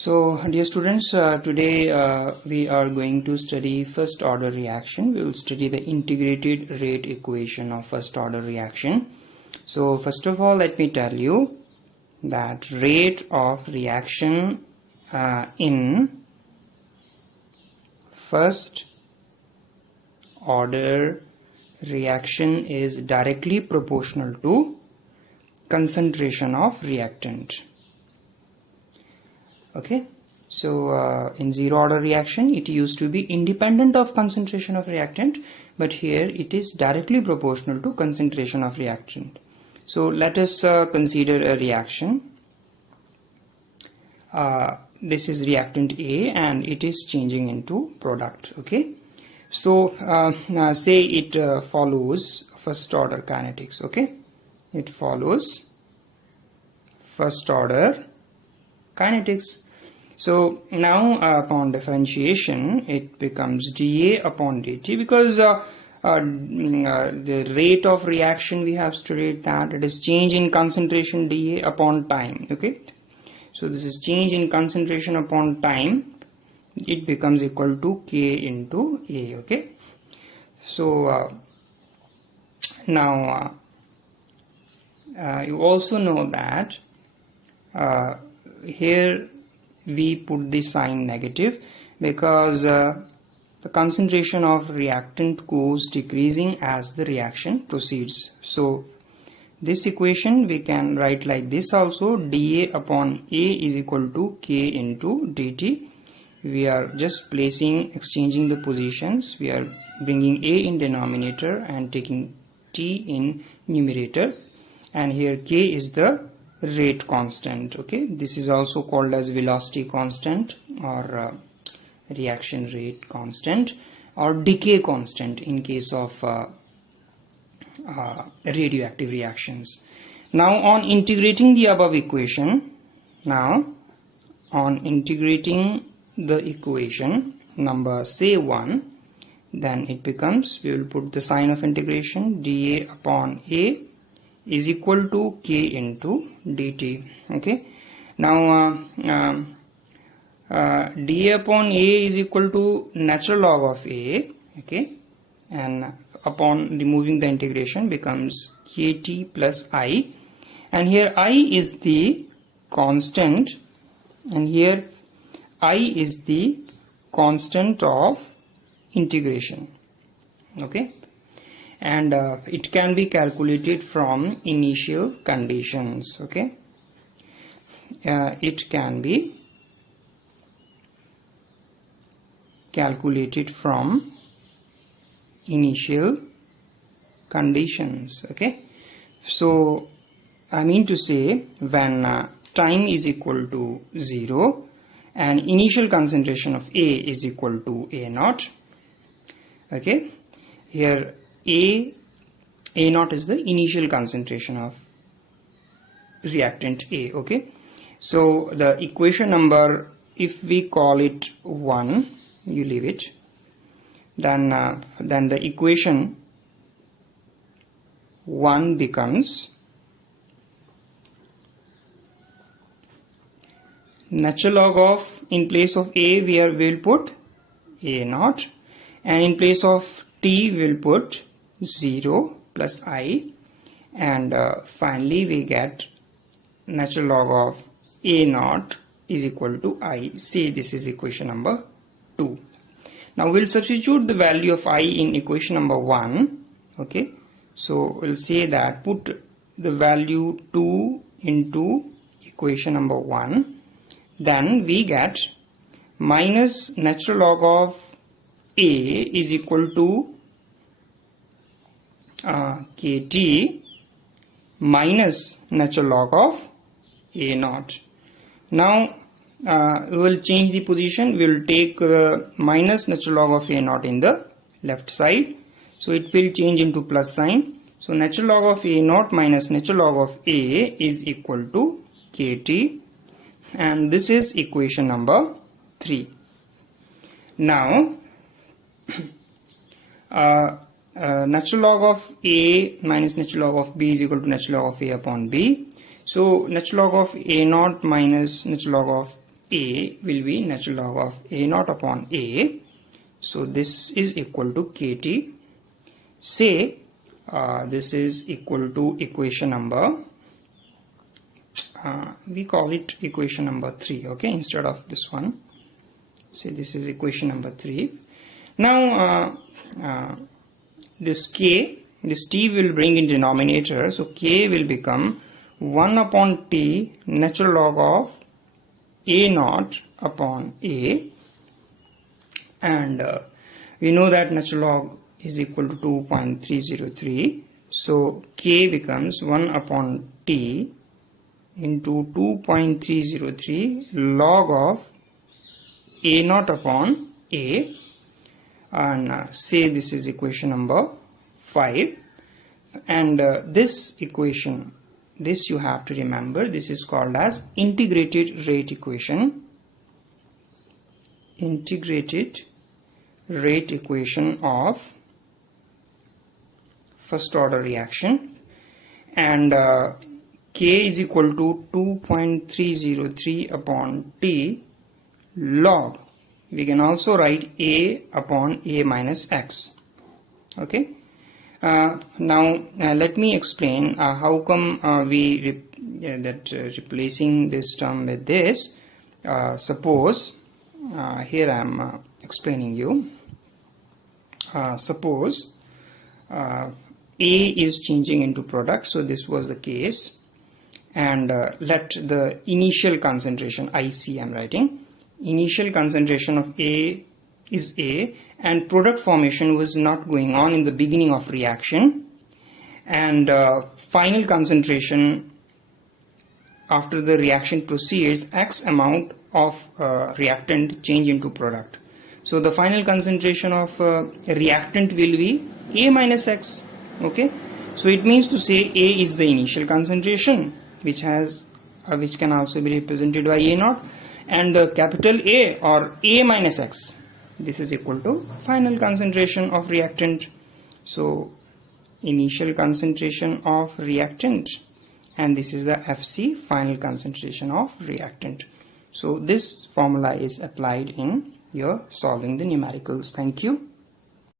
So dear students, today we are going to study first order reaction. We will study the integrated rate equation of first order reaction. So first of all, let me tell you that rate of reaction in first order reaction is directly proportional to concentration of reactant. Okay, so in zero order reaction it used to be independent of concentration of reactant, but here it is directly proportional to concentration of reactant. So let us consider a reaction. This is reactant A and it is changing into product. Okay, so say it follows first order kinetics. Okay, it follows first order kinetics. So now upon differentiation it becomes dA upon dt, because the rate of reaction we have studied that it is change in concentration dA upon time. Okay, so this is change in concentration upon time. It becomes equal to K into A. Okay, so now you also know that here we put the sign negative because the concentration of reactant goes decreasing as the reaction proceeds. So this equation we can write like this also: dA upon A is equal to K into dt. We are just exchanging the positions. We are bringing A in denominator and taking T in numerator, and here K is the rate constant. Okay, this is also called as velocity constant or reaction rate constant or decay constant in case of radioactive reactions. Now on integrating the above equation, the equation number say 1, then it becomes, we will put the sign of integration, dA upon A is equal to K into dt. Okay, now dA upon A is equal to natural log of A. Okay, and upon removing the integration becomes Kt plus I, and here I is the constant and here I is the constant of integration. Okay, and it can be calculated from initial conditions. Okay, it can be calculated from initial conditions. Okay, so I mean to say when time is equal to 0 and initial concentration of A is equal to A naught. Okay, here A naught is the initial concentration of reactant A. Okay, so the equation number, if we call it 1, you leave it, then the equation 1 becomes natural log of, in place of A we will put A naught, and in place of T we will put 0 plus I, and finally we get natural log of A naught is equal to I. Say this is equation number 2. Now we'll substitute the value of I in equation number 1. Okay, so we'll say that put the value 2 into equation number 1, then we get minus natural log of A is equal to Kt minus natural log of A naught. Now we will change the position. We will take minus natural log of A naught in the left side, so it will change into plus sign. So natural log of A naught minus natural log of A is equal to Kt, and this is equation number 3. Now natural log of A minus natural log of B is equal to natural log of A upon B. So natural log of A naught minus natural log of A will be natural log of A naught upon A. So this is equal to KT. Say this is equal to equation number, we call it equation number 3, okay, instead of this one. Say this is equation number 3. Now this K, this T will bring in denominator, so K will become 1 upon T natural log of A naught upon A, and we know that natural log is equal to 2.303, so K becomes 1 upon T into 2.303 log of A naught upon A, and say this is equation number 5, and this equation, this you have to remember, this is called as integrated rate equation. Integrated rate equation of first order reaction, and K is equal to 2.303 upon T log, we can also write A upon A minus X. Okay. Now let me explain how come replacing this term with this. Suppose here I am explaining you. Suppose A is changing into product, so this was the case, and let the initial concentration, IC I am writing, initial concentration of A is A, and product formation was not going on in the beginning of reaction, and final concentration after the reaction proceeds, X amount of reactant change into product. So the final concentration of reactant will be A minus X. Okay, so it means to say A is the initial concentration, which can also be represented by A naught, and capital A or A minus X, this is equal to final concentration of reactant. So initial concentration of reactant, and this is the FC, final concentration of reactant. So this formula is applied in your solving the numericals. Thank you.